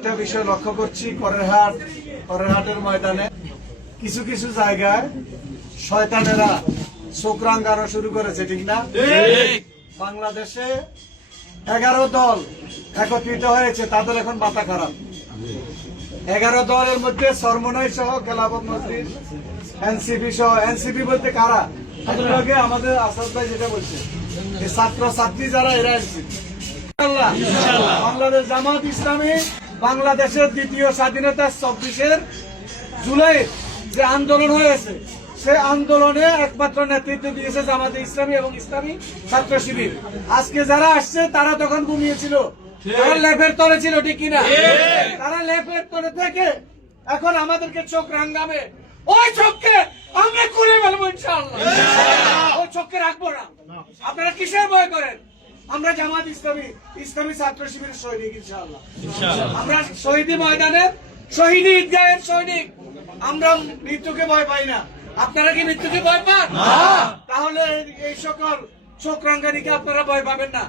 একটা বিষয় লক্ষ্য করছি, করেরহাটের ময়দানে কিছু কিছু জায়গায় শয়তানেরা চোখ রাঙানো শুরু করেছে, ঠিক না? বাংলাদেশে 11 দল একত্রিত হয়েছে, তাদের এখন মাথা খারাপ। 11 দলের মধ্যে সরমনাই সহ খেলাফত মজলিস, এনসিপি সহ। এনসিপি বলতে কারা? আগে আমাদের আসাদ ভাই যেটা বলছে, এই ছাত্র ছাত্রী যারা, এরা এনসিপি। বাংলাদেশ জামাত ইসলামী বাংলাদেশের দ্বিতীয় স্বাধীনতা 24 জুলাই যে আন্দোলন হয়েছে, সে আন্দোলনে একমাত্র নেতৃত্ব দিয়েছে জামাতে ইসলামী এবং ইসলামী ছাত্র শিবির। আজকে যারা আসছে তারা তখন ঘুমিয়েছিল, তারা লেপের তলে ছিল, ঠিক কিনা? তারা লেপের তলে থেকে এখন আমাদেরকে চোখ রাঙাবে। ওই চোখকে আমরা খুলে ফেলবো ইনশাআল্লাহ। ওই চোখকে রাখবো না। আপনারা কিসের ভয় করেন? আমরা জামাত ইসলামী ইসলামী ছাত্র শিবিরের সৈনিক ইনশাআল্লাহ। আমরা শহীদি ময়দানের, শহীদি ঈদগাহের সৈনিক। আমরা মৃত্যুকে ভয় পাই না। আপনারা কি মৃত্যুকে ভয় পান? তাহলে এই সকল চোখ রাঙ্গানিকে আপনারা ভয় পাবেন না।